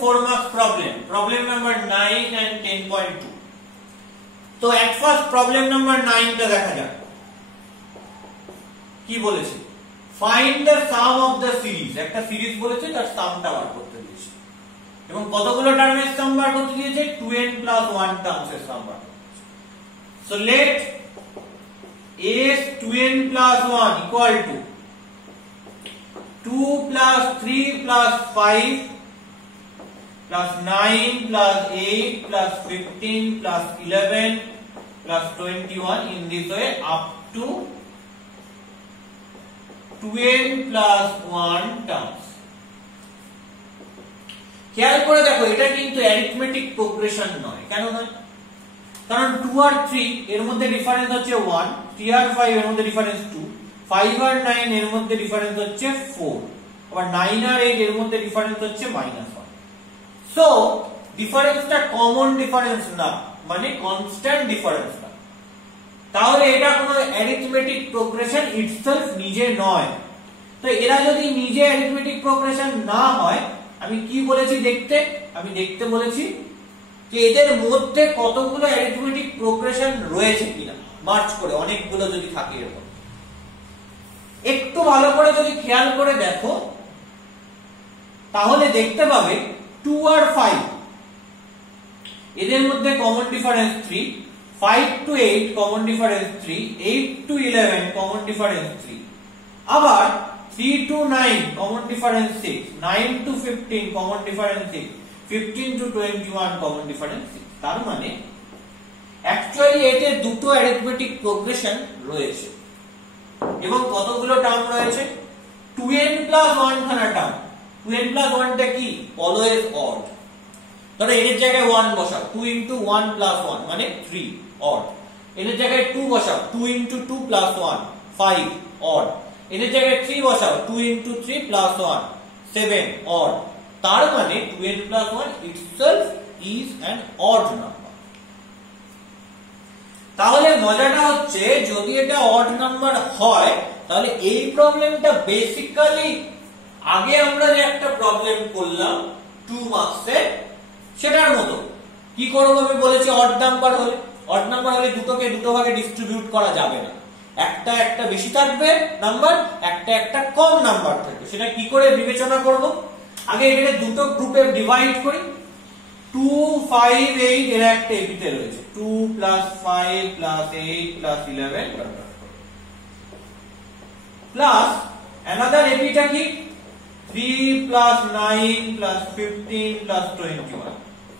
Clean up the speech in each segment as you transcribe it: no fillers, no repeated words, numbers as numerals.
4 marks problem number 9 and 10.2. তো at first problem number 9 টা দেখা যাক কি বলেছে। find the sum of the series, একটা সিরিজ বলেছে তার সামটা বার করতে দিয়েছে এবং কতগুলো টার্মের সাম বার করতে দিয়েছে 2n plus 1 টার্মসের সাম বার করতে দিয়েছে। so let s 2n plus 1 equal to 2 plus 3 plus 5 plus 9 plus 8 plus 15 plus 11 plus 21 in this way up to 2n plus 1 terms. খেয়াল করে দেখো এটা কিন্তু অ্যারিথমেটিক প্রোগ্রেশন নয়। কেন নয়? কারণ 2 আর 3 এর মধ্যে ডিফারেন্স হচ্ছে 1, 3 আর 5 এর মধ্যে ডিফারেন্স 2, 5 আর 9 এর মধ্যে ডিফারেন্স হচ্ছে 4, আবার 9 আর 8 এর মধ্যে ডিফারেন্স হচ্ছে -1। সো ডিফারেন্সটা কমন ডিফারেন্স না, মানে কনস্ট্যান্ট ডিফারেন্স না। তাহলে এটা কোনো অ্যারিথমেটিক প্রোগ্রেশন ইটসেলফ নিজে নয়। তো এরা যদি নিজে অ্যারিথমেটিক প্রোগ্রেশন না হয়, আমি কি বলেছি দেখতে? আমি দেখতে বলেছি যে এদের মধ্যে কতগুলো অ্যারিথমেটিক প্রোগ্রেশন রয়েছে কিনা মার্চ করে, অনেকগুলো যদি থাকে এরকম। একটু ভালো করে যদি খেয়াল করে দেখো তাহলে দেখতে পাবে 2 আর 5 এদের মধ্যে common difference 3, 5 to 8 common difference 3, 8 to 11 common difference 3, আবার 3 to 9 common difference 6, 9 to 15 common difference 6, 15 to 21 common difference 6। তার মানে অ্যাকচুয়ালি এতে দুটো অ্যারিথমেটিক প্রোগ্রেশন রয়েছে এবং কতগুলো টার্ম রয়েছে? 2n plus 1 খানা টার্ম। 2n plus 1 টা কি? Always odd. ধরো এর জায়গায় 1 বসাও, 2 into 1 plus 1 মানে 3 অড। এর জায়গায় 2 বসাও, 2 into 2 plus 1 5 অড। এর জায়গায় 3 বসাও, 2 into 3 plus 1 7 অড। তার মানে 2n plus 1 itself is an odd number। তাহলে মজাটা হচ্ছে যদি এটা অড নাম্বার হয় তাহলে এই প্রবলেমটা বেসিক্যালি আগে আমরা যে একটা প্রবলেম করলাম 2 মার্কসের সেটার মতো। কি করব আমি বলেছি, অড নাম্বার হলে দুটোকে দুটো ভাগে ডিস্ট্রিবিউট করা যাবে না। একটা বেশি থাকবে নাম্বার, একটা কম নাম্বার থাকবে। সেটা কি করে বিবেচনা করব? আগে এটাকে দুটো গ্রুপে ডিভাইড করি। 2 5 8 এর একটা এপিতে রয়েছে, 2 plus 5 plus 8 plus 11 plus another এপিটা কি 3 plus 9 plus 15 plus 21,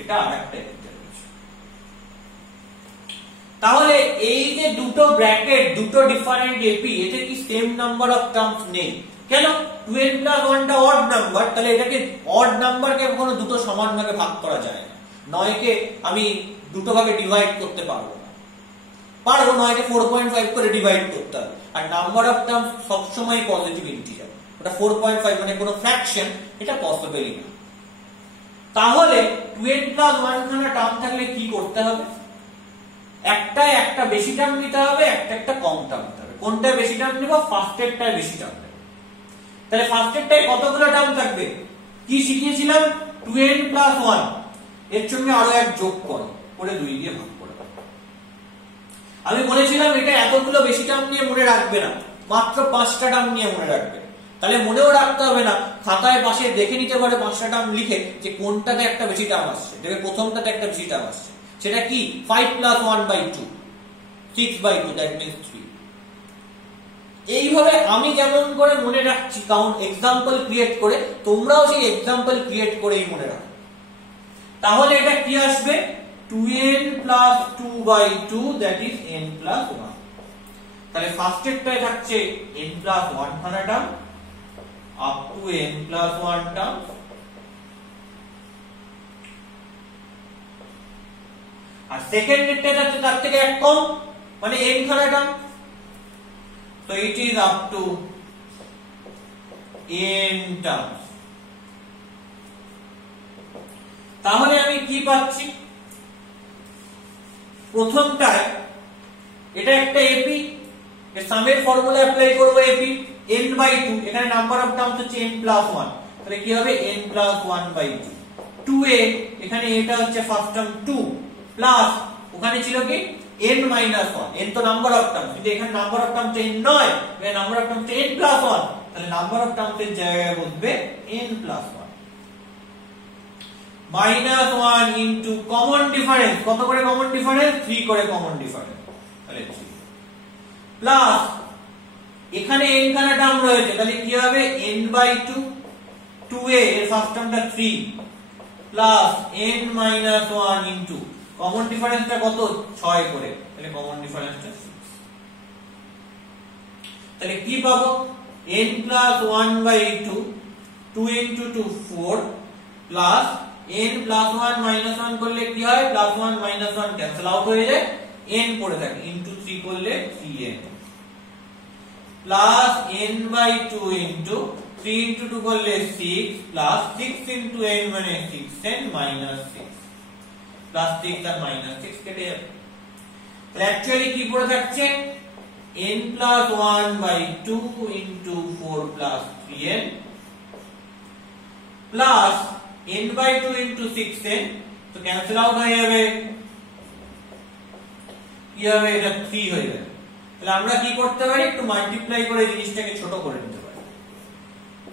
এটা আরেকটা এপিতে রয়েছে। তাহলে এই যে দুটো ব্র্যাকেট, দুটো ডিফারেন্ট এপি, এতে কি সেম নাম্বার অফ টার্মস নেই? কেন? 2n plus 1 টা অড নাম্বার, তাহলে এটাকে অড নাম্বারকে কখনো দুটো সমান ভাগে ভাগ করা যায় না। 9 কে আমি দুটো ভাগে ডিভাইড করতে পারবো না। 9 কে 4.5 করে ডিভাইড করতে হবে। আর নাম্বার অফ টার্মস সব সময় পজিটিভ ইন্টিজার, ওটা 4.5 মানে কোনো ফ্র্যাকশন, এটা পসিবলই না। তাহলে 2n plus 1 খানা টার্ম থাকলে কি করতে হবে? একটা বেশি টার্ম নিতে হবে, একটা কম টার্ম নিতে হবে। কোনটা বেশি টার্ম নিব? ফার্স্ট এরটাই বেশি টার্ম। তাহলে ফার্স্ট এরটাই কতগুলো টার্ম থাকবে? কি শিখিয়েছিলাম? 2n plus 1 এর সঙ্গে আরো এক যোগ করে 2 দিয়ে ভাগ করে। আমি বলেছিলাম এটা এতগুলো বেশি টার্ম নিয়ে মনে রাখবে না, মাত্র 5টা টার্ম নিয়ে মনে রাখবে। তাহলে মনেও রাখতে হবে না, খাতায় পাশে দেখে নিতে পারে 5টা টার্ম লিখে যে কোনটাতে একটা বেশি টার্ম আসছে। দেখবে প্রথমটাতে একটা বেশি টার্ম আসছে, সেটা কি? 5 plus 1/2, 6/2, that means 3। এইভাবে আমি যেমন করে মনে রাখছি কাউন্ট এক্সাম্পল ক্রিয়েট করে, তোমরাও সেই এক্সাম্পল ক্রিয়েট করেই মনে রাখো। তাহলে এটা কি আসবে? 2n plus 2/2, that is n plus 1। তাহলে ফার্স্ট এরটায় থাকছে n plus 1 খানা term up to n plus 1 term, আর সেকেন্ড এরটায় থাকছে তার থেকে এক কম, মানে n খানা term. So it is up to n terms। তাহলে আমি কি পাচ্ছি? প্রথমটায় এটা একটা এপি, এর সামের ফর্মুলা অ্যাপ্লাই করব এপি n/2, এখানে নাম্বার অফ টার্মস হচ্ছে n plus 1, তাহলে কি হবে? n plus 1/2 2a, এখানে এটা হচ্ছে ফার্স্ট টার্ম 2 প্লাস ওখানে ছিল কি n minus 1, n তো নাম্বার অফ টার্ম, কিন্তু এখানে নাম্বার অফ টার্ম তো n নয়, এখানে নাম্বার অফ টার্ম তো n plus 1, তাহলে নাম্বার অফ টার্মস এর জায়গায় বসবে n plus 1 minus 1 into common difference, কত করে কমন ডিফারেন্স, 3 করে কমন ডিফারেন্স, তাহলে 3 প্লাস এখানে n খানা টার্ম রয়েছে, তাহলে কি হবে n by 2, 2a এর ফার্স্ট টার্মটা 3 plus n minus 1 into common ডিফারেন্সটা কত 6 করে, তাহলে কমন ডিফারেন্সটা 6, তাহলে কি পাবো n plus 1 by 2, 2 into 2 4 plus n plus 1 minus 1 করলে কি হয়, plus 1 minus 1 ক্যান্সেল আউট হয়ে যায়, n পড়ে থাকে, into 3 করলে 3n plus n by 2 into 3 into 2 করলে 6 প্লাস 6 into n মানে 6n minus 6 প্লাস 6 আর minus 6 কেটে যাবে, তাহলে অ্যাকচুয়ালি কি পড়ে থাকছে n plus 1 by 2 into 4 plus 3n plus n by 2 into 6n, তো ক্যান্সেল আউট হয়ে যাবে, কি হবে এটা 3 হয়ে যাবে, তাহলে আমরা কি করতে পারি একটু মাল্টিপ্লাই করে জিনিসটাকে ছোট করে নিতে পারি,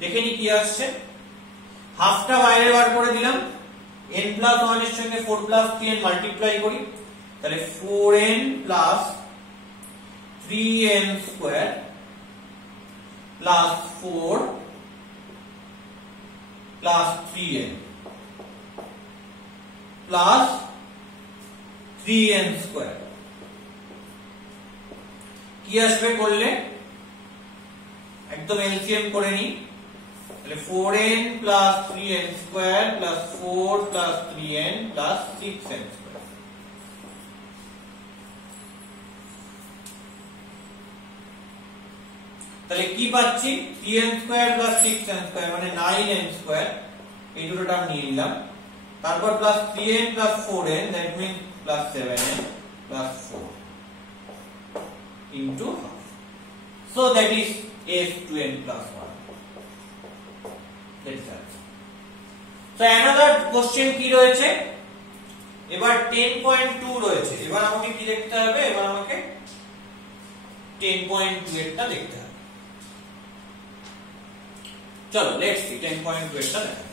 দেখে নি কি আসছে, হাফটা বাইরে বার করে দিলাম, n plus 1 এর সঙ্গে 4 plus 3n মাল্টিপ্লাই করি, তাহলে 4n plus 3n square plus 4 plus 3n plus 3n square কি আসবে করলে একদম এলসিএম করে নি, তাহলে 4n plus 3n square plus 4 plus 3n plus 6n square, তাহলে কি পাচ্ছি 3n square plus 6n square মানে 9n square, এই দুটো টার্ম নিয়ে নিলাম, তারপর plus 3n plus 4n that means plus 7n plus 4 into half, so that is s 2n plus 1, that is answer. So another question কি রয়েছে, এবার 10.2 রয়েছে, এবার আমাকে কি দেখতে হবে, এবার আমাকে 10.2 এরটা দেখতে হবে, চলো লেটস সি 10.2 এরটা দেখা।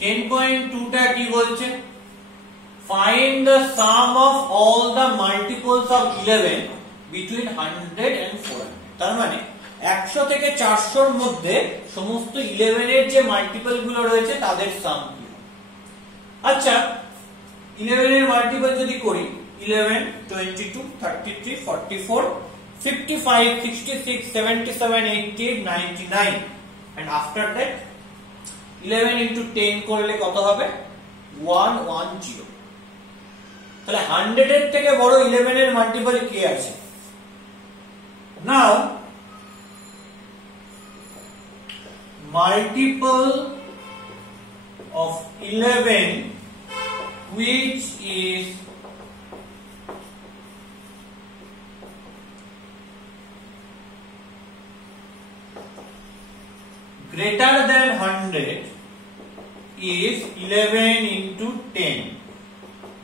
টেন পয়েন্ট টু টা কি বলছে, find the sum of all the multiples of 11 between 100 and 400, তার মানে 100 থেকে 400 এর মধ্যে সমস্ত 11 এর যে মাল্টিপল গুলো রয়েছে তাদের সাম কি। আচ্ছা 11 এর মাল্টিপল যদি করি 11 22 33 44 55 66 77 88 99 and after that 11 into 10 করলে কত হবে 110, তাহলে 100 এর থেকে বড় 11 এর মাল্টিপল কি আছে, নাও multiple of 11 which is greater than 100 is 11 into 10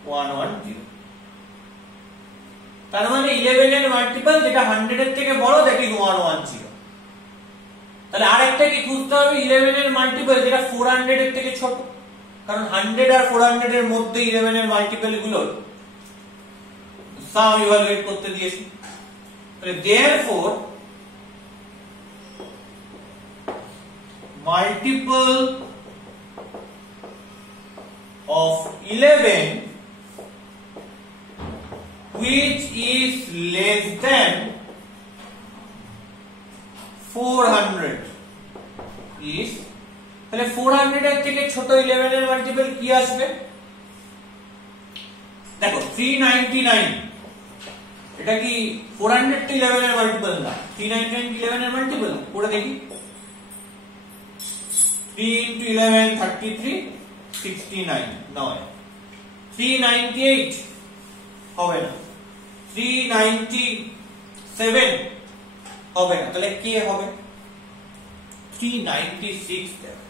110, তার মানে 11 এর মাল্টিপল যেটা 100 এর থেকে বড় দ্যাট ইজ 110, তাহলে আরেকটা কি খুঁজতে হবে 11 এর মাল্টিপল যেটা 400 এর থেকে ছোট, কারণ 100 আর 400 এর মধ্যে 11 এর মাল্টিপল গুলোর সাম ইভালুয়েট করতে দিয়েছি, তাহলে therefore multiple of 11 which is less than 400 is তাহলে 400 এর থেকে ছোট 11 এর মাল্টিপল কি আসবে? দেখো 399, এটা কি 400 টা 11 এর মাল্টিপল না, 399 11 এর মাল্টিপল করে দেখি। 3 into 11 33 69 নয়। 398 হবে না, 397 হবে না, তাহলে কে হবে? 396 দেবে।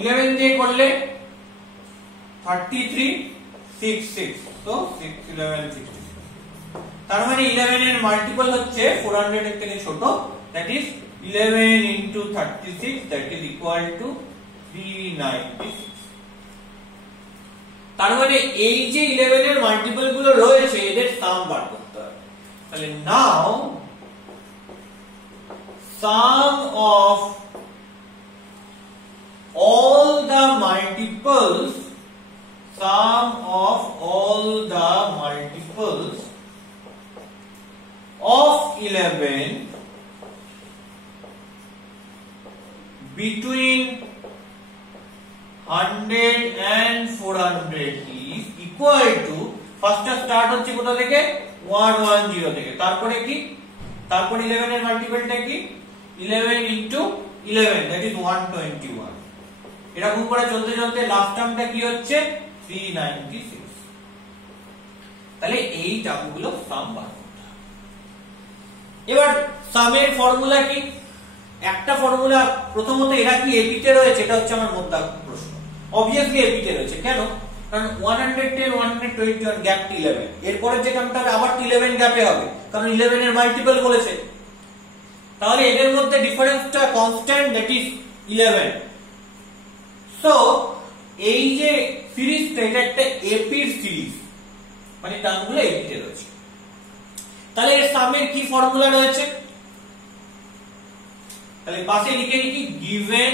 11 দিয়ে করলে 33 66, তো 6 11 66, তার মানে 11 এর মাল্টিপল হচ্ছে 400 এর থেকে ছোট, that is 11 into 36, that is equal to 396। তার মানে এই যে 11 এর মাল্টিপল গুলো রয়েছে এদের সাম বার করতে হবে। তাহলে নাও sum of all the multiples of 11 between 100 and 400 is equal to, first start হচ্ছে কোথা থেকে? 110 থেকে, তারপরে কি? তারপর 11 এর মাল্টিপলটা কি? 11 into 11, that is 121। এরকম করে চলতে চলতে লাস্ট টার্মটা কি হচ্ছে? 396। তাহলে এই টার্মগুলো সাম বার করতে হবে। এবার সামের ফর্মুলা কি? একটা ফর্মুলা, প্রথমত এরা কি এপিতে রয়েছে, এটা হচ্ছে আমার মোদ্দা প্রশ্ন। অবভিয়াসলি এপিতে রয়েছে, কেন? কারণ 110 121 গ্যাপ 11, এরপরের যে টার্মটা হবে আবার 11 গ্যাপে হবে, কারণ 11 এর মাল্টিপল বলেছে। তাহলে এদের মধ্যে ডিফারেন্সটা কনস্ট্যান্ট, দ্যাট ইজ 11। সো এই যে সিরিজটা, এটা একটা এপির সিরিজ, মানে টার্মগুলো এপিতে রয়েছে। তাহলে এর সামের কি ফর্মুলা রয়েছে? তাহলে পাশে লিখে লিখি, given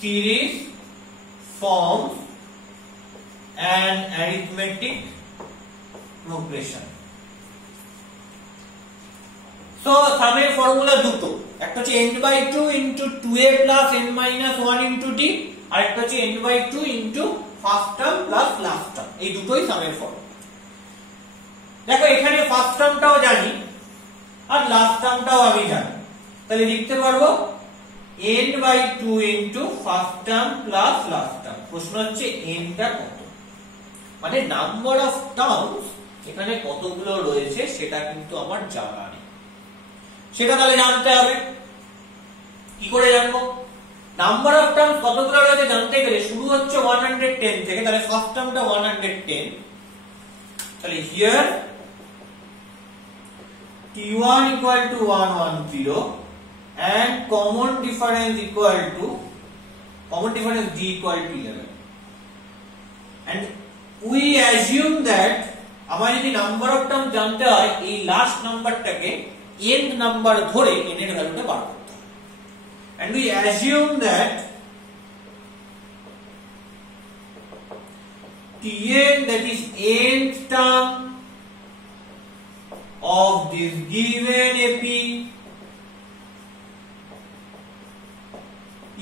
series forms an arithmetic progression। So সামের ফর্মুলা দুটো, একটা হচ্ছে n/2 into 2a plus n minus 1 into d, আর একটা হচ্ছে n/2 into first term plus last term, এই দুটোই সামের ফর্মুলা। দেখো এখানে ফার্স্ট টার্মটাও জানি আর লাস্ট টার্মটাও আমি জানি, তাহলে লিখতে পারবো n/2 into first term plus last term. প্রশ্ন হচ্ছে n টা কত, মানে নাম্বার অফ টার্মস এখানে কতগুলো রয়েছে সেটা কিন্তু আমার জানা নেই, সেটা তাহলে জানতে হবে। কি করে জানবো? নাম্বার অফ টার্মস কতগুলো রয়েছে জানতে গেলে শুরু হচ্ছে 110 থেকে, তাহলে ফার্স্ট টার্মটা 110, তাহলে here t1 equal to 110 and common difference d equal to 11, and we assume that আমার যদি নাম্বার অফ টার্ম জানতে হয় এই লাস্ট নাম্বারটাকে n নাম্বার ধরে n এর ভ্যালুটা বার করতে হবে, and we assume that tn, that is nth term of this given AP,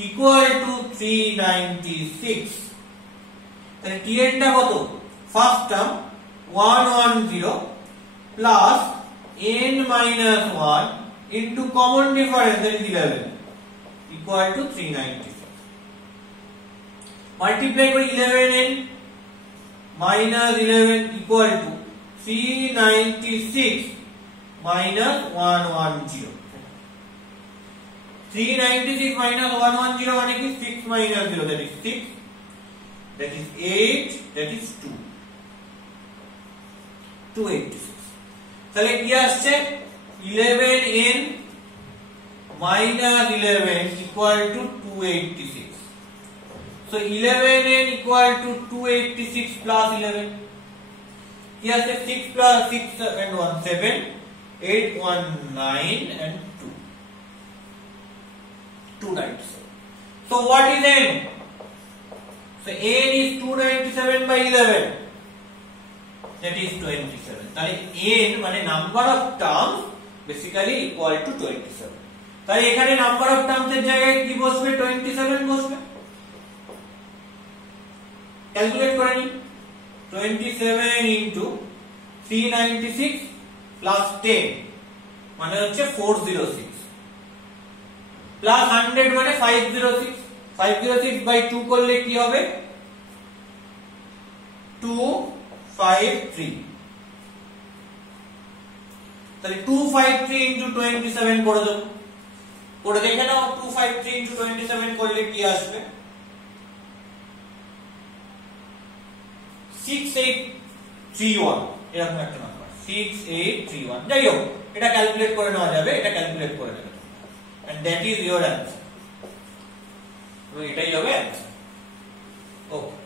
equal to 396। তাহলে tn টা কত? First term 110 plus n minus 1 into common difference, that is 11, equal to 396। multiply করি 11n minus 11 equal to 396 minus 110। 396 minus 110 মানে কি? 6 minus 0, that is 6, that is 8, that is 2, 286। তাহলে কি আসছে? 11n minus 11 equal to 286। so 11n equal to 286 plus 11, কি আসছে? 6 plus 6 and 1 7, 8 1 9 and 2 297। so what is n? so n is 297 by 11, that is 27। তাহলে n মানে number of terms basically equal to 27। তাহলে এখানে number of terms এর জায়গায় কি বসবে? 27 বসবে। ক্যালকুলেট করে নিই। 27 ইনটু 396 প্লাস 10 মানে হচ্ছে 406 প্লাস 100 মানে 506। 506 বাই 2 করলে কি হবে? 253। তাহলে 253 ইনটু 27 করে দেবো। করে দেখে নাও 253 ইনটু 27 করলে কি আসবে? 6831 এরকম একটা নাম্বার, 6831। যাই হোক, এটা ক্যালকুলেট করে নেওয়া যাবে, এটা ক্যালকুলেট করে নেবে and that is your answer। এটাই হবে অ্যান্সার। ওকে।